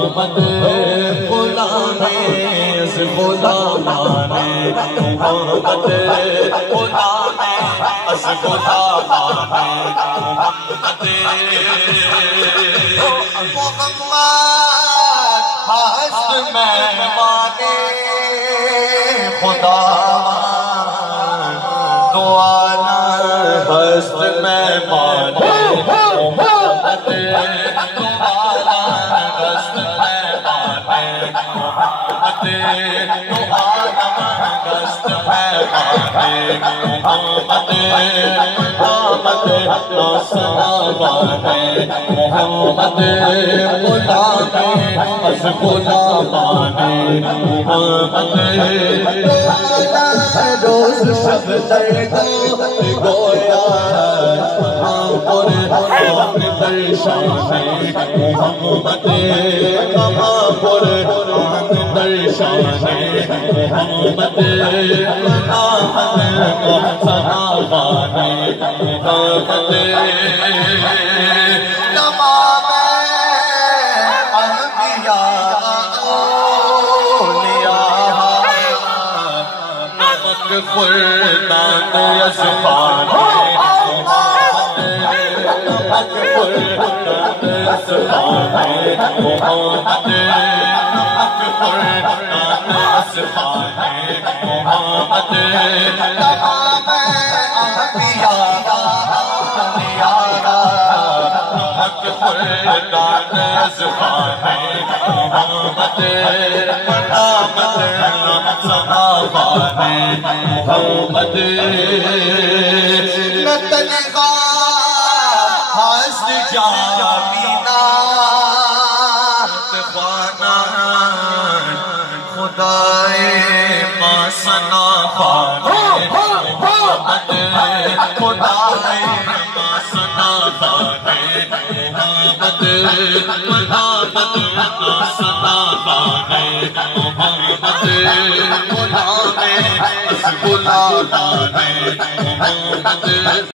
محمد غلامی از غلامان محمد غلامی از غلامان محمد ہست مہمان خدا دعانا ہست مہمان محمد دعانا ہست مہمان محمد دعانا ہست مہمان محمد محمد ناسمان محمد غلامی از غلامان محمد روز شب درگاہ گویا محمد درشان محمد کمابر درشان محمد سنامان محمد تمام خردان یزفان محمد خردان یزفان محمد خردان یزفان محمد تمام انبیاء خردان یزفان محمد محمد نتنگا ہست جامینا تخوانا خدای ما سنا خانے محمد خدای ما سنا خانے محمد محمد ما سنا خانے محمد غلامی از غلامان محمد